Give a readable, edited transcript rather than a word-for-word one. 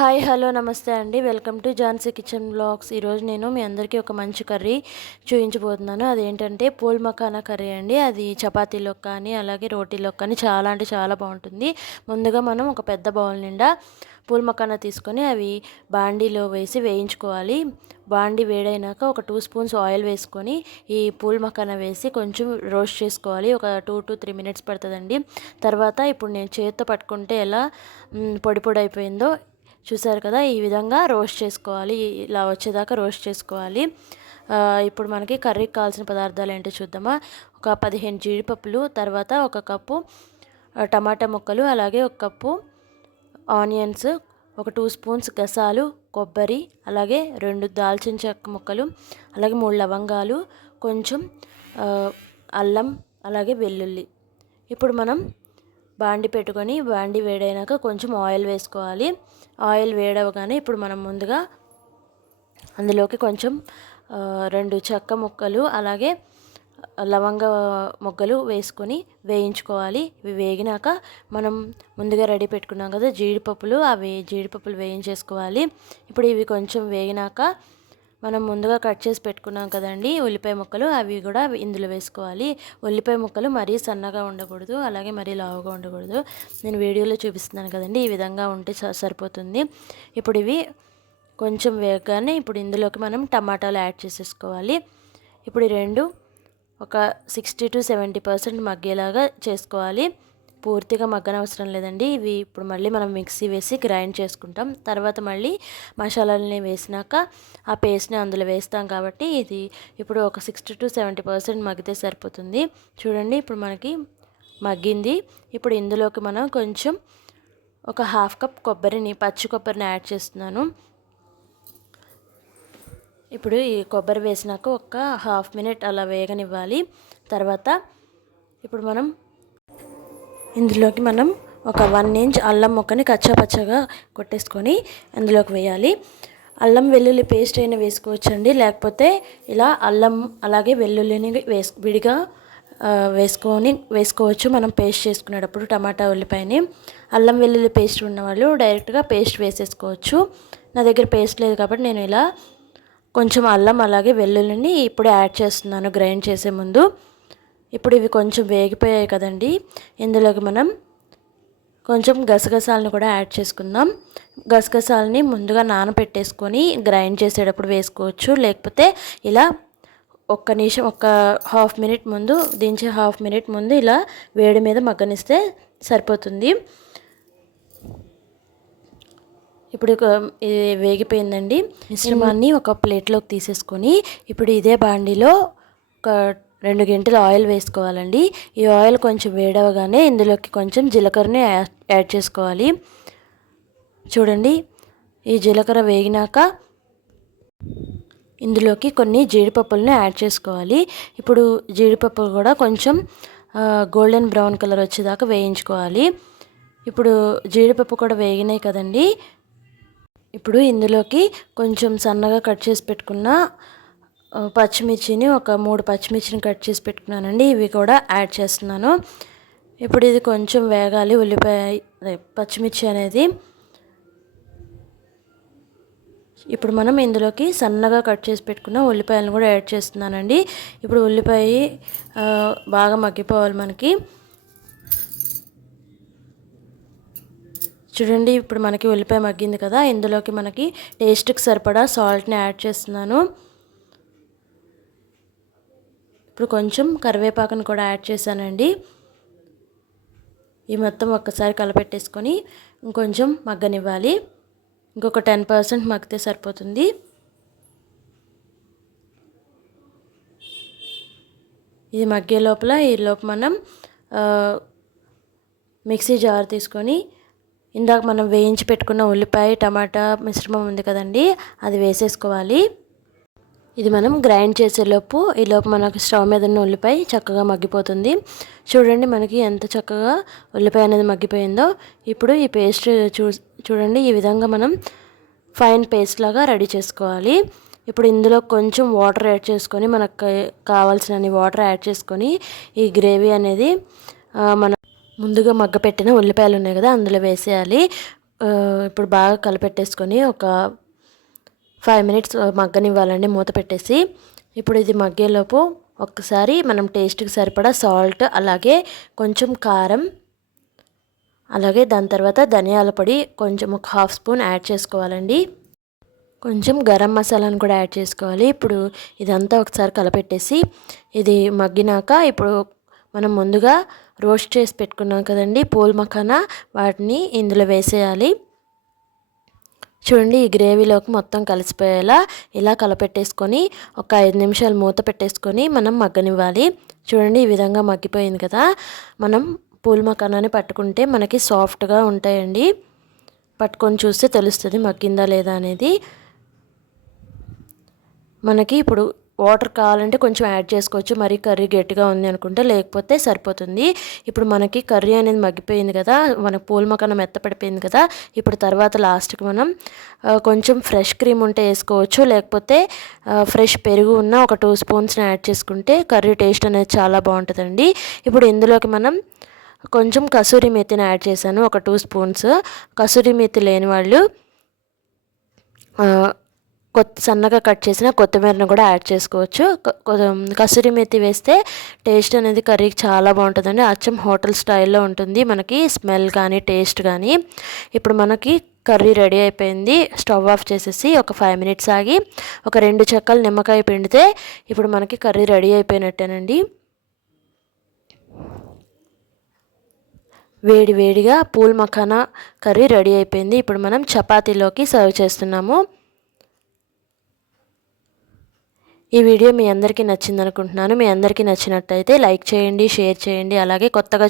Hi hello నమస్తే అండి. Welcome to Jhansi kitchen blogs. ఈరోజు నేను మీ అందరికీ ఒక మంచి కర్రీ చూపించబోతున్నాను. అదేంటంటే పూల్ మఖానా కర్రీ అండి. అది చపాతీలోకి కానీ అలాగే రోటీలోకి కానీ చాలా అంటే చాలా బాగుంటుంది. ముందుగా మనం ఒక పెద్ద బౌల్ నిండా పూల్ మఖానా తీసుకొని అవి బాండీలో వేసి వేయించుకోవాలి. బాండీ వేడైనాక ఒక 2 స్పూన్స్ ఆయిల్ వేసుకొని ఈ పూల్ మఖానా వేసి కొంచెం రోస్ట్ చేసుకోవాలి. ఒక 2 to 3 మినిట్స్ పడుతుందండి. తర్వాత ఇప్పుడు నేను చేతితో పట్టుకుంటే ఎలా పొడి పొడి అయిపోయిందో చూసారు కదా, ఈ విధంగా రోస్ట్ చేసుకోవాలి. ఇలా వచ్చేదాకా రోస్ట్ చేసుకోవాలి. ఇప్పుడు మనకి కర్రీకి కావాల్సిన పదార్థాలు ఏంటో చూద్దామా. ఒక 15 జీడిపప్పులు, తర్వాత ఒక కప్పు టమాటా ముక్కలు, అలాగే ఒక కప్పు ఆనియన్స్, ఒక 2 స్పూన్స్ గసాలు కొబ్బరి, అలాగే 2 దాల్చిన చెక్క ముక్కలు, అలాగే 3 లవంగాలు, కొంచెం అల్లం, అలాగే వెల్లుల్లి. ఇప్పుడు మనం బాండి పెట్టుకొని బాండి వేడైనాక కొంచెం ఆయిల్ వేసుకోవాలి. ఆయిల్ వేడవగానే ఇప్పుడు మనం ముందుగా అందులోకి కొంచెం 2 చెక్క ముక్కలు అలాగే లవంగ మొగ్గలు వేసుకొని వేయించుకోవాలి. ఇవి వేగినాక మనం ముందుగా రెడీ పెట్టుకున్నాం కదా జీడిపప్పులు, అవి జీడిపప్పులు వేయించేసుకోవాలి. ఇప్పుడు ఇవి కొంచెం వేగినాక మనం ముందుగా కట్ చేసి పెట్టుకున్నాం కదండి ఉల్లిపాయ ముక్కలు, అవి కూడా ఇందులో వేసుకోవాలి. ఉల్లిపాయ ముక్కలు మరీ సన్నగా ఉండకూడదు, అలాగే మరీ లావుగా ఉండకూడదు. నేను వీడియోలో చూపిస్తున్నాను కదండి, ఈ విధంగా ఉంటే సరిపోతుంది. ఇప్పుడు ఇవి కొంచెం వేగగానే ఇప్పుడు ఇందులోకి మనం టమాటాలు యాడ్ చేసేసుకోవాలి. ఇప్పుడు ఈ రెండు ఒక 60 to 70% మగ్గేలాగా చేసుకోవాలి. పూర్తిగా మగ్గనవసరం లేదండి. ఇవి ఇప్పుడు మళ్ళీ మనం మిక్సీ వేసి గ్రైండ్ చేసుకుంటాం. తర్వాత మళ్ళీ మసాలాలని వేసినాక ఆ పేస్ట్ని అందులో వేస్తాం కాబట్టి ఇది ఇప్పుడు ఒక 60 to 70% మగ్గితే సరిపోతుంది. చూడండి ఇప్పుడు మనకి మగ్గింది. ఇప్పుడు ఇందులోకి మనం కొంచెం ఒక 1/2 కప్ కొబ్బరిని, పచ్చి కొబ్బరిని యాడ్ చేస్తున్నాను. ఇప్పుడు ఈ కొబ్బరి వేసినాక ఒక 1/2 మినిట్ అలా వేగనివ్వాలి. తర్వాత ఇప్పుడు ఇందులోకి మనం ఒక 1 ఇంచ్ అల్లం ముక్కని కచ్చాపచ్చగా కొట్టేసుకొని అందులోకి వేయాలి. అల్లం వెల్లుల్లి పేస్ట్ అయినా వేసుకోవచ్చండి, లేకపోతే ఇలా అల్లం అలాగే వెల్లుల్లిని విడిగా వేసుకోవచ్చు. మనం పేస్ట్ చేసుకునేటప్పుడు టమాటా ఉల్లిపాయని అల్లం వెల్లుల్లి పేస్ట్ ఉన్నవాళ్ళు డైరెక్ట్గా పేస్ట్ వేసేసుకోవచ్చు. నా దగ్గర పేస్ట్ లేదు కాబట్టి నేను ఇలా కొంచెం అల్లం అలాగే వెల్లుల్లిని ఇప్పుడు యాడ్ చేస్తున్నాను గ్రైండ్ చేసే ముందు. ఇప్పుడు ఇవి కొంచెం వేగిపోయాయి కదండి, ఇందులోకి మనం కొంచెం గసగసాలను కూడా యాడ్ చేసుకుందాం. గసగసాలని ముందుగా నానబెట్టేసుకొని గ్రైండ్ చేసేటప్పుడు వేసుకోవచ్చు, లేకపోతే ఇలా ఒక్క నిమిషం ఒక 1/2 మినిట్ ముందు దించే 1/2 మినిట్ ముందు ఇలా వేడి మీద మగ్గనిస్తే సరిపోతుంది. ఇప్పుడు ఇది వేగిపోయిందండి. మిశ్రమాన్ని ఒక ప్లేట్లోకి తీసేసుకొని ఇప్పుడు ఇదే బాండీలో ఒక 2 గంటలు ఆయిల్ వేసుకోవాలండి. ఈ ఆయిల్ కొంచెం వేడవగానే ఇందులోకి కొంచెం జీలకర్రని యాడ్ చేసుకోవాలి. చూడండి ఈ జీలకర్ర వేగినాక ఇందులోకి కొన్ని జీడిపప్పులను యాడ్ చేసుకోవాలి. ఇప్పుడు జీడిపప్పులు కూడా కొంచెం గోల్డెన్ బ్రౌన్ కలర్ వచ్చేదాకా వేయించుకోవాలి. ఇప్పుడు జీడిపప్పు కూడా వేగినాయి కదండి. ఇప్పుడు ఇందులోకి కొంచెం సన్నగా కట్ చేసి పెట్టుకున్న పచ్చిమిర్చిని, ఒక 3 పచ్చిమిర్చిని కట్ చేసి పెట్టుకున్నానండి, ఇవి కూడా యాడ్ చేస్తున్నాను. ఇప్పుడు ఇది కొంచెం వేగాలి, పచ్చిమిర్చి అనేది. ఇప్పుడు మనం ఇందులోకి సన్నగా కట్ చేసి పెట్టుకున్న ఉల్లిపాయలను కూడా యాడ్ చేస్తున్నానండి. ఇప్పుడు ఉల్లిపాయ బాగా మగ్గిపోవాలి మనకి. చూడండి ఇప్పుడు మనకి ఉల్లిపాయ మగ్గింది కదా, ఇందులోకి మనకి టేస్ట్కి సరిపడా సాల్ట్ని యాడ్ చేస్తున్నాను. ఇప్పుడు కొంచెం కరివేపాకును కూడా యాడ్ చేశానండి. ఈ మొత్తం ఒక్కసారి కలపెట్టేసుకొని ఇంకొంచెం మగ్గనివ్వాలి. ఇంకొక 10% మగ్గితే సరిపోతుంది. ఇది మగ్గే లోపల మనం మిక్సీ జార్ తీసుకొని ఇందాక మనం వేయించి పెట్టుకున్న ఉల్లిపాయ టమాటా మిశ్రమం ఉంది కదండి, అది వేసేసుకోవాలి. ఇది మనం గ్రైండ్ చేసేలోపు ఈలోపు మనకు స్టవ్ మీద ఉన్న ఉల్లిపాయ చక్కగా మగ్గిపోతుంది. చూడండి మనకి ఎంత చక్కగా ఉల్లిపాయ అనేది మగ్గిపోయిందో. ఇప్పుడు ఈ పేస్ట్ చూడండి ఈ విధంగా మనం ఫైన్ పేస్ట్ లాగా రెడీ చేసుకోవాలి. ఇప్పుడు ఇందులో కొంచెం వాటర్ యాడ్ చేసుకొని మనకు కావాల్సినన్ని వాటర్ యాడ్ చేసుకొని ఈ గ్రేవీ అనేది మనం ముందుగా మగ్గపెట్టిన ఉల్లిపాయలు ఉన్నాయి కదా అందులో వేసేయాలి. ఇప్పుడు బాగా కలిపెట్టేసుకొని ఒక 5 మినిట్స్ మగ్గనివ్వాలండి మూత పెట్టేసి. ఇప్పుడు ఇది మగ్గేలోపు ఒక్కసారి మనం టేస్ట్కి సరిపడా సాల్ట్, అలాగే కొంచెం కారం, అలాగే దాని తర్వాత ధనియాల పొడి కొంచెం ఒక 1/2 స్పూన్ యాడ్ చేసుకోవాలండి. కొంచెం గరం మసాలాను కూడా యాడ్ చేసుకోవాలి. ఇప్పుడు ఇదంతా ఒకసారి కలపెట్టేసి ఇది మగ్గినాక ఇప్పుడు మనం ముందుగా రోస్ట్ చేసి పెట్టుకున్నాం కదండి పూల్ మఖానా, వాటిని ఇందులో వేసేయాలి. చూడండి ఈ గ్రేవీలోకి మొత్తం కలిసిపోయేలా ఇలా కలపెట్టేసుకొని ఒక 5 నిమిషాలు మూత పెట్టేసుకొని మనం మగ్గనివ్వాలి. చూడండి ఈ విధంగా మగ్గిపోయింది కదా. మనం పూల్ మఖానాని పట్టుకుంటే మనకి సాఫ్ట్గా ఉంటాయండి. పట్టుకొని చూస్తే తెలుస్తుంది మగ్గిందా లేదా అనేది. మనకి ఇప్పుడు వాటర్ కావాలంటే కొంచెం యాడ్ చేసుకోవచ్చు, మరి కర్రీ గట్టిగా ఉంది అనుకుంటే, లేకపోతే సరిపోతుంది. ఇప్పుడు మనకి కర్రీ అనేది మగ్గిపోయింది కదా, మన పూల్ మఖానా మెత్తపడిపోయింది కదా. ఇప్పుడు తర్వాత లాస్ట్కి మనం కొంచెం ఫ్రెష్ క్రీమ్ ఉంటే వేసుకోవచ్చు, లేకపోతే ఫ్రెష్ పెరుగు ఉన్న ఒక 2 స్పూన్స్ని యాడ్ చేసుకుంటే కర్రీ టేస్ట్ అనేది చాలా బాగుంటుందండి. ఇప్పుడు ఇందులోకి మనం కొంచెం కసూరి మెతిని యాడ్ చేశాను, ఒక 2 స్పూన్స్. కసూరి మెతి లేని వాళ్ళు సన్నగా కట్ చేసిన కొత్తిమీరను కూడా యాడ్ చేసుకోవచ్చు. కసూరి మెతి వేస్తే టేస్ట్ అనేది కర్రీకి చాలా బాగుంటుందండి. అచ్చం హోటల్ స్టైల్లో ఉంటుంది మనకి స్మెల్ కానీ టేస్ట్ కానీ. ఇప్పుడు మనకి కర్రీ రెడీ అయిపోయింది. స్టవ్ ఆఫ్ చేసేసి ఒక 5 మినిట్స్ ఆగి ఒక 2 చెక్కలు నిమ్మకాయ పిండితే ఇప్పుడు మనకి కర్రీ రెడీ అయిపోయినట్టేనండి. వేడి వేడిగా పూల్ మఖానా కర్రీ రెడీ అయిపోయింది. ఇప్పుడు మనం చపాతీలోకి సర్వ్ చేస్తున్నాము. ఈ వీడియో మీ అందరికీ నచ్చింది అనుకుంటున్నాను. మీ అందరికీ నచ్చినట్టయితే లైక్ చేయండి, షేర్ చేయండి. అలాగే కొత్తగా